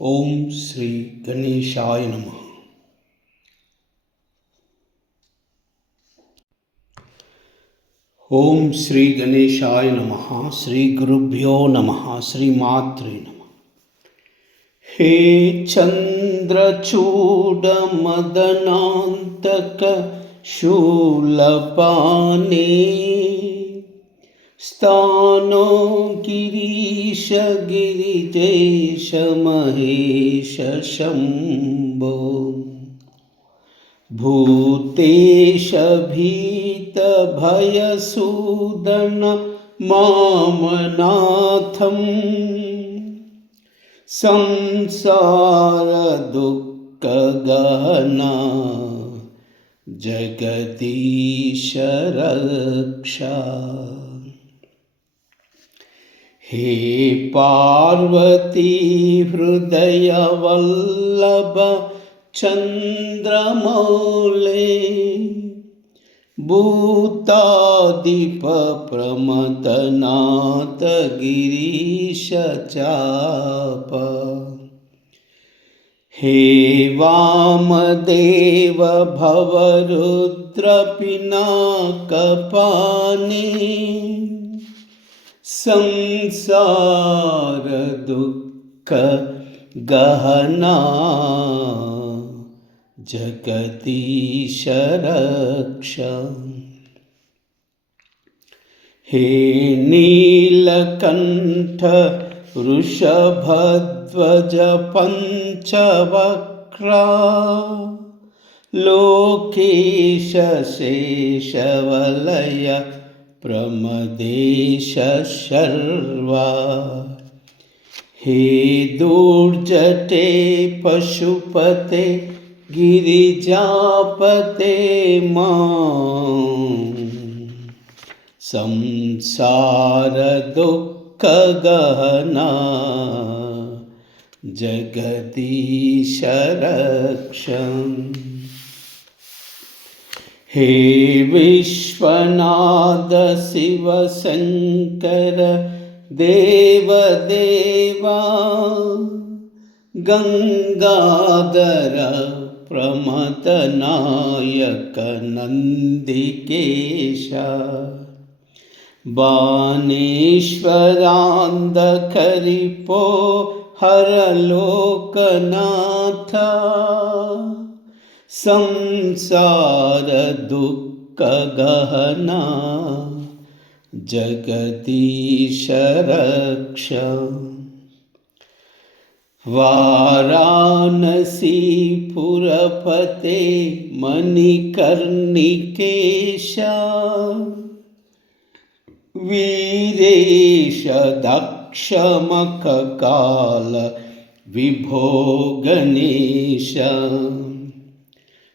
ಓಂ ಶ್ರೀ ಗಣೇಶಾಯ ನಮಃ. ಓಂ ಶ್ರೀ ಗಣೇಶಾಯ ನಮಃ. ಶ್ರೀ ಗುರುಭ್ಯೋ ನಮಃ. ಶ್ರೀ ಮಾತ್ರೇ ನಮಃ. ಹೇ ಚಂದ್ರಚೂಡ ಮದನಾಂತಕ ಶೂಲಪಾನೇ, ಸ್ಥಾನೋ ಗಿರೀಶ ಗಿರಿಜೇಶ ಮಹೇಶ ಶಂಭೋ, ಭೂತೇಶ ಭೀತ ಭಯಸೂದನ ಮಾಮನಾಥಂ, ಸಂಸಾರ ದುಃಖ ಗಹನ ಜಗದೀಶ ರಕ್ಷಾ. ಹೇ ಪಾರ್ವತಿ ಹೃದಯ ವಲ್ಲಭ ಚಂದ್ರಮೌಳೆ, ಭೂತಾದಿಪ ಪ್ರಮಥನಾಥ ಗಿರೀಶ ಚಾಪ. ಹೇ ವಾಮದೇವ ಭವರುದ್ರ ಪಿನಾಕಪಾನೇ, ಸಂಸಾರ ದುಃಖ ಗಹನ ಜಗದೀಶ ರಕ್ಷಾ. ಹೇ ನೀಲಕಂಠ ವೃಷಭಧ್ವಜ ಪಂಚವಕ್ರ, ಲೋಕೇಶ ಶೇಷವಲಯ ಪ್ರಮದೇಶ ಶರ್ವಾ. ಹೇ ದುರ್ಜಟೆ ಪಶುಪತೆ ಗಿರಿಜಾಪತೆ ಮಾಂ, ಸಂಸಾರ ದುಃಖ ಗಹನ ಜಗದೀಶ ರಕ್ಷಂ. ಹೇ ವಿಶ್ವನಾಥ ಶಿವಶಂಕರ ದೇವದೇವಾ, ಗಂಗಾಧರ ಪ್ರಮಥನಾಯಕ ನಂದಿಕೇಶ, ಬಾನೇಶ್ವರಾಂಧಕರಿಪೋ ಹರಲೋಕನಾಥ, ಸಂಸಾರ ದುಃಖ ಗಹನ ಜಗದೀಶ ರಕ್ಷಾ. ವಾರಾಣಸಿ ಪುರಪತೆ ಮಣಿಕರ್ಣಿಕೇಶ, ವೀರೇಶ ದಕ್ಷ ಮಖಕಾಲ ವಿಭೋ ಗಣೇಶ,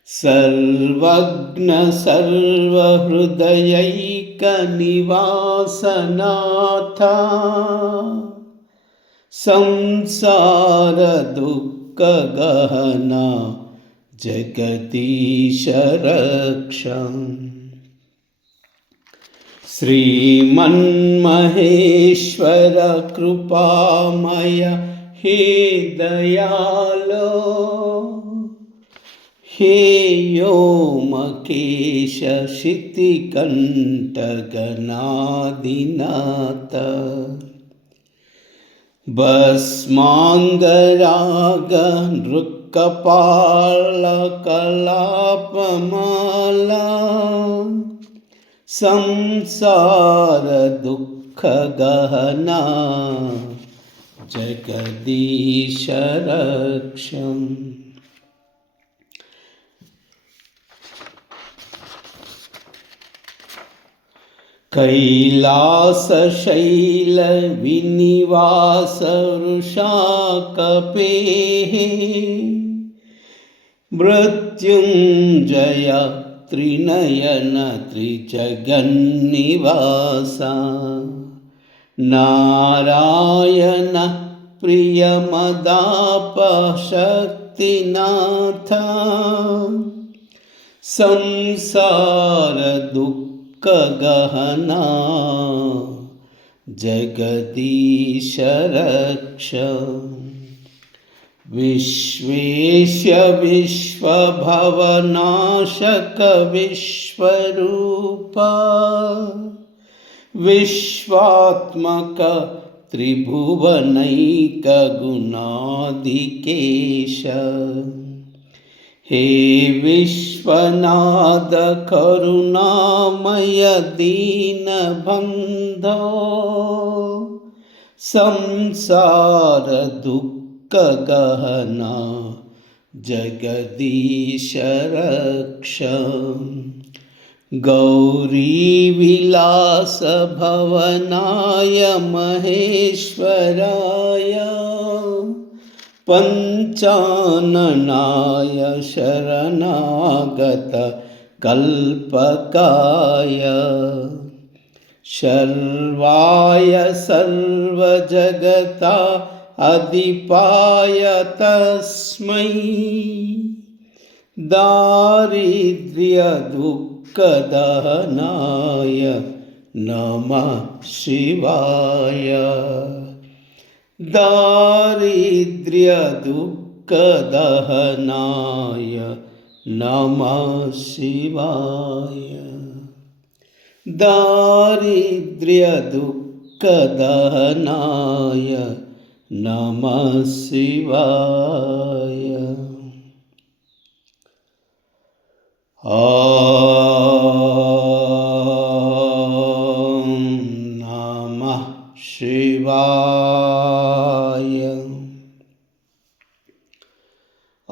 ಸರ್ವಜ್ಞ ಸರ್ವಹೃದಯೈಕ ನಿವಾಸನಾಥ, ಸಂಸಾರ ದುಃಖ ಗಹನ ಜಗದೀಶ ರಕ್ಷಾ. ಶ್ರೀಮನ್ಮಹೇಶ್ವರ ಕೃಪಾಮಯ ಹೇ ದಯಾಲೋ, ಹೇ ವ್ಯೋಮಕೇಶ ಶಿತಿಕಂಠ ಗಣಾಧಿನಾಥ, ಭಸ್ಮಾಂಗರಾಗ ನೃಕ್ಕಪಾಲ ಕಲಾಪಮಾಲ, ಸಂಸಾರ ದುಃಖ ಗಹನ ಜಗದೀಶ ರಕ್ಷಂ. ಕೈಲಾಸ ಶೈಲ ವಿನಿವಾಸ ವೃಷಾಕಪೇ, ಮೃತ್ಯುಂಜಯ ತ್ರಿನಯನ ತ್ರಿಜಗನ್ನಿವಾಸ, ನಾರಾಯಣ ಪ್ರಿಯ ಮದಾಪ ಶಕ್ತಿನಾಥ, ಸಂಸಾರ ದುಃಖ ಗಹನ ಜಗದೀಶ ರಕ್ಷ. विश्वेश्य विश्वभवनाशक विश्वरूप विश्वात्मक त्रिभुवनैकगुणाधिकेश हे विश्वनाथ करुणामय दीनबन्धो संसार दुःख गहना जगदीश रक्ष गौरी विलास भवनाय महेश्वराय पंचाननाय शरणागत कल्पकाय शर्वाय सर्वजगता अधिपाय तस्मै दारिद्र्य दुःखदहनाय नमः शिवाय दारिद्र्य दुःखदहनाय नमः शिवाय दारिद्र्य दुःखदहनाय नमः शिवाय ॐ नमः शिवाय ॐ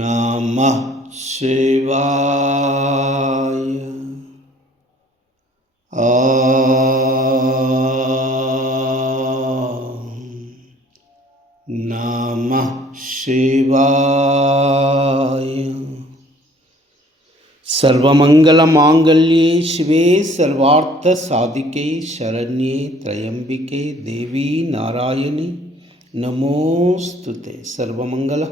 नमः शिवाय नमः शिवाय। सर्वमंगलमांगल्ये शिवे सर्वार्थसाधिके शरण्ये त्र्यंबिके देवी नारायणी नमोस्तुते। सर्वमंगल।